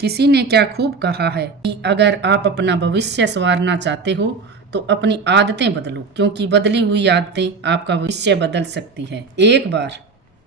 किसी ने क्या खूब कहा है कि अगर आप अपना भविष्य संवारना चाहते हो तो अपनी आदतें बदलो, क्योंकि बदली हुई आदतें आपका भविष्य बदल सकती है। एक बार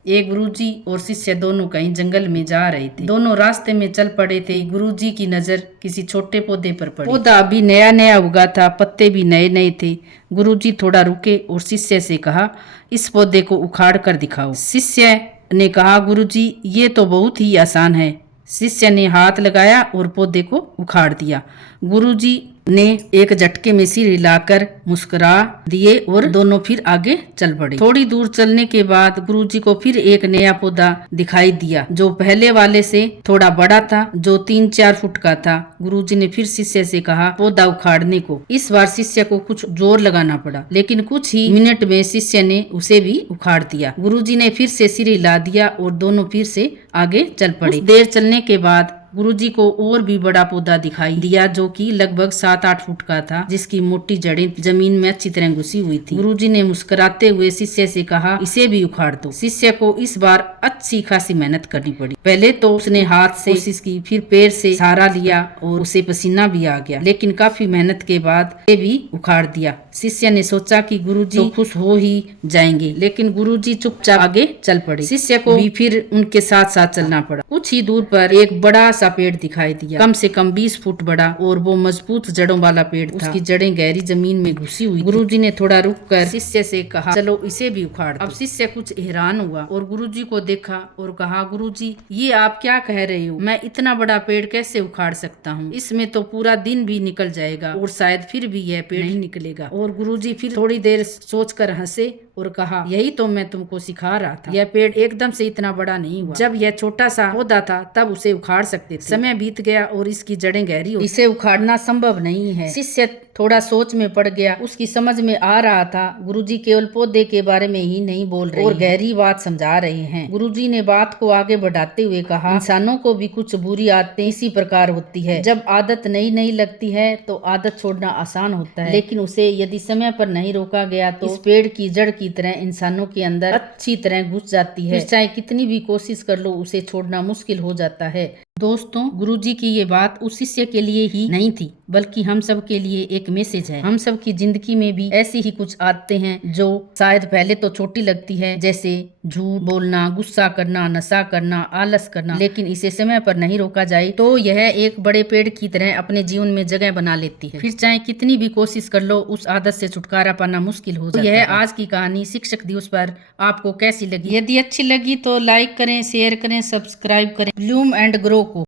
एक गुरुजी और शिष्य दोनों कहीं जंगल में जा रहे थे। दोनों रास्ते में चल पड़े थे। गुरुजी की नजर किसी छोटे पौधे पर पड़ी। पौधा अभी नया नया उगा था, पत्ते भी नए नए थे। गुरुजी थोड़ा रुके और शिष्य से कहा, इस पौधे को उखाड़ कर दिखाओ। शिष्य ने कहा, गुरुजी ये तो बहुत ही आसान है। शिष्य ने हाथ लगाया और पौधे को उखाड़ दिया। गुरुजी ने एक झटके में सिर हिलाकर मुस्कुरा दिए और दोनों फिर आगे चल पड़े। थोड़ी दूर चलने के बाद गुरुजी को फिर एक नया पौधा दिखाई दिया, जो पहले वाले से थोड़ा बड़ा था, जो 3-4 फुट का था। गुरुजी ने फिर शिष्य से कहा पौधा उखाड़ने को। इस बार शिष्य को कुछ जोर लगाना पड़ा, लेकिन कुछ ही मिनट में शिष्य ने उसे भी उखाड़ दिया। गुरुजी ने फिर से सिर हिला दिया और दोनों फिर से आगे चल पड़े। कुछ देर चलने के बाद गुरुजी को और भी बड़ा पौधा दिखाई दिया, जो कि लगभग 7-8 फुट का था, जिसकी मोटी जड़ें जमीन में अच्छी तरह घुसी हुई थी। गुरुजी ने मुस्कुराते हुए शिष्य से कहा, इसे भी उखाड़ दो। शिष्य को इस बार अच्छी खासी मेहनत करनी पड़ी। पहले तो उसने हाथ से कोशिश की, फिर पैर से सहारा लिया और उसे पसीना भी आ गया, लेकिन काफी मेहनत के बाद उसे भी उखाड़ दिया। शिष्य ने सोचा कि गुरुजी तो खुश हो ही जाएंगे, लेकिन गुरुजी चुपचाप आगे चल पड़े। शिष्य को भी फिर उनके साथ साथ चलना पड़ा। कुछ ही दूर पर एक बड़ा सा पेड़ दिखाई दिया, कम से कम 20 फुट बड़ा, और वो मजबूत जड़ों वाला पेड़ था। उसकी जड़ें गहरी जमीन में घुसी हुई। गुरुजी ने थोड़ा रुककर शिष्य से कहा, चलो इसे भी उखाड़ दो। अब शिष्य कुछ हैरान हुआ और गुरुजी को देखा और कहा, गुरुजी ये आप क्या कह रहे हो? मैं इतना बड़ा पेड़ कैसे उखाड़ सकता हूँ? इसमें तो पूरा दिन भी निकल जाएगा और शायद फिर भी यह पेड़ नहीं निकलेगा। और गुरुजी फिर थोड़ी देर सोचकर हंसे और कहा, यही तो मैं तुमको सिखा रहा था। यह पेड़ एकदम से इतना बड़ा नहीं हुआ। जब यह छोटा सा पौधा था तब उसे उखाड़ सकते थे। समय बीत गया और इसकी जड़ें गहरी हो, इसे उखाड़ना संभव नहीं है। शिष्य थोड़ा सोच में पड़ गया। उसकी समझ में आ रहा था गुरुजी केवल पौधे के बारे में ही नहीं बोल रहे और गहरी बात समझा रहे हैं। गुरुजी ने बात को आगे बढ़ाते हुए कहा, इंसानों को भी कुछ बुरी आदतें इसी प्रकार होती है। जब आदत नई नई लगती है तो आदत छोड़ना आसान होता है, लेकिन उसे यदि समय पर नहीं रोका गया तो इस पेड़ की जड़ की तरह इंसानों के अंदर अच्छी तरह घुस जाती है। फिर चाहे कितनी भी कोशिश कर लो, उसे छोड़ना मुश्किल हो जाता है। दोस्तों, गुरुजी की ये बात उस शिष्य के लिए ही नहीं थी, बल्कि हम सब के लिए एक मैसेज है। हम सब की जिंदगी में भी ऐसी ही कुछ आदतें हैं जो शायद पहले तो छोटी लगती है, जैसे झूठ बोलना, गुस्सा करना, नशा करना, आलस करना, लेकिन इसे समय पर नहीं रोका जाए तो यह एक बड़े पेड़ की तरह अपने जीवन में जगह बना लेती है। फिर चाहे कितनी भी कोशिश कर लो, उस आदत से छुटकारा पाना मुश्किल हो जाता है। यह आज की कहानी शिक्षक दिवस पर आपको कैसी लगी? यदि अच्छी लगी तो लाइक करें, शेयर करें, सब्सक्राइब करें ब्लूम एंड ग्रो को।